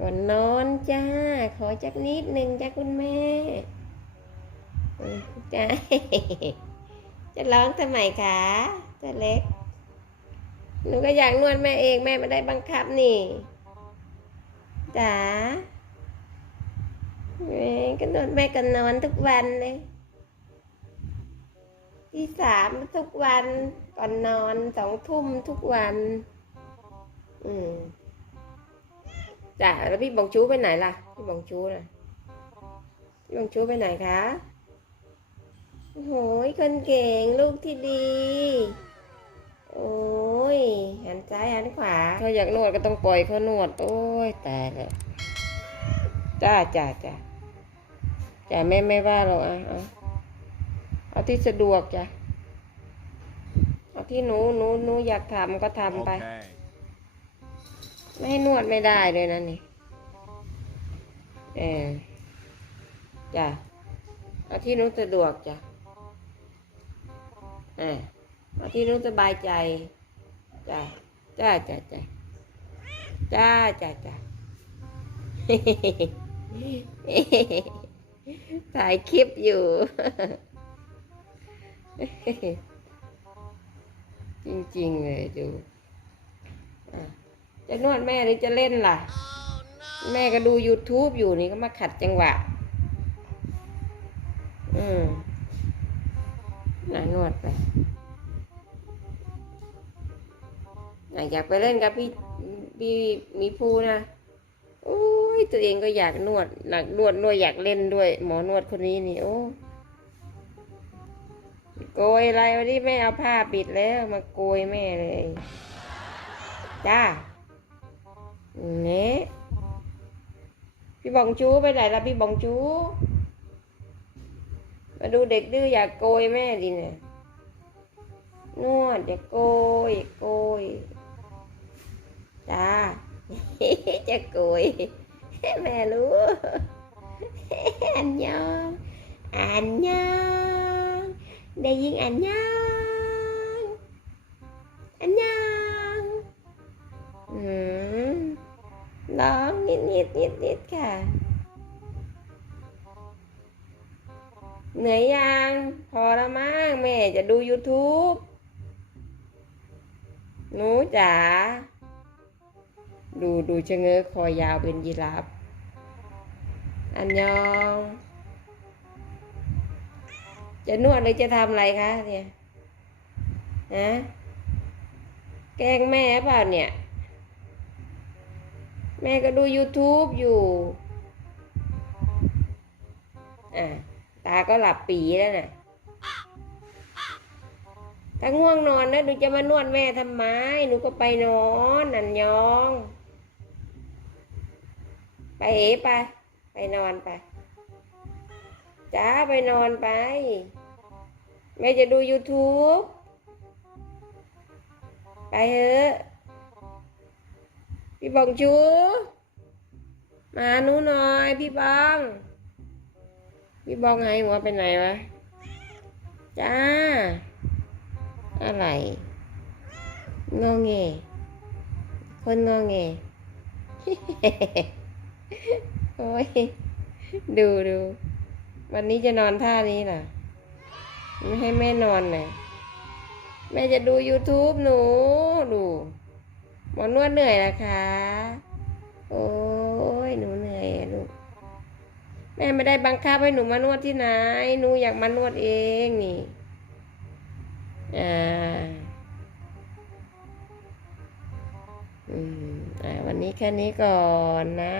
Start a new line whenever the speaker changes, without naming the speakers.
ก่อนนอนจ้า ขอจักนิดหนึ่งจ้าคุณแม่จ้าจะร้องทำไมคะตัวเล็ก หนูก็อยากนวดแม่เองแม่ไม่ได้บังคับนี่จ๋าแม่ก็นวดแม่ก็นอนทุกวันเลยที่สามทุกวันก่อนนอนสองทุ่มทุกวัน อืม จ้ะแล้วพี่บองชูไปไหนล่ะ พี่บองชูน่ะพี่บองชูไปไหนคะโอ้โหคนเก่งลูกที่ดี โอ้ยหันซ้ายหันขวาเขาอยากนวดก็ต้องปล่อยเขานวด โอ้ยตายแล้วจ้าจ้าจ้าจ้าแม่ไม่ว่าเราอะเอาเอาที่สะดวกจ้ะเอาที่หนูหนูหนูอยากทำก็ทำไป
Okay.
ไม่ให้นวดไม่ได้เลยนะนี่ เออจ้ะเอาที่นุสะดวกจ้ะเออเอาที่นุสบายใจจ้ะจ้าจ้ะจ้ะจ้าจ้ะจ้ะถ่ายคลิปอยู่ จริง ๆ เลยดูอะ จะนวดแม่หรือจะเล่นล่ะ แม่ก็ดู YouTube อยู่นี่ก็มาขัดจังหวะ อืมน่านวดไปนอยากไปเล่นกับพี่พี่มีภูนะโอ้ยตัวเองก็อยากนวดหนักนวดนวดอยากเล่นด้วย หมอนวดคนนี้นี่โอ้โกยอะไรวันนี้แม่เอาผ้าปิดแล้ว มาโกยแม่เลย จ้า เนะพี่บองจูไปไหนละพี่บองจูมาดูเด็กดื้ออยากโกยแม่ดิเนี่ยนวดอย่าโกยโกยจ้าจะโกยแม่รู้อันยองอันยองได้ยิงอันยอง นิดนิดนิดนิดค่ะ เหนื่อยยังพอแล้วมั้งแม่จะดู YouTube หนูจ๋าดูดูชะเง้อคอยาวเป็นยีราฟอันยอง จะนวดหรือจะทำอะไรคะเนี่ยฮะแกล้งแม่เปล่าเนี่ย แม่ก็ดู YouTube อยู่อะตาก็หลับปีแล้วน่ะถ้าง่วงนอนนะหนูจะมานวดแม่ทำไมหนูก็ไปนอนนันยอง ไปเอไป ไปนอนไปจ้าไปนอนไป แม่จะดู YouTube ไปเถอะ พี่บองชูมาหนูหน่อยพี่บอง พี่บองหายหัวไปไหนวะ จ้า อะไรงอแงคนงอแงโอ้ย ดูดู วันนี้จะนอนท่านี้เหรอไม่ให้แม่นอนเลยแม่จะดู YouTube หนูดู หมอนวดเหนื่อยนะคะ โอ้ยหนูเหนื่อยลูก แม่ไม่ได้บังคับให้หนูมานวดที่ไหน หนูอยากมานวดเองนี่อ่าอืมอ่าวันนี้แค่นี้ก่อนนะ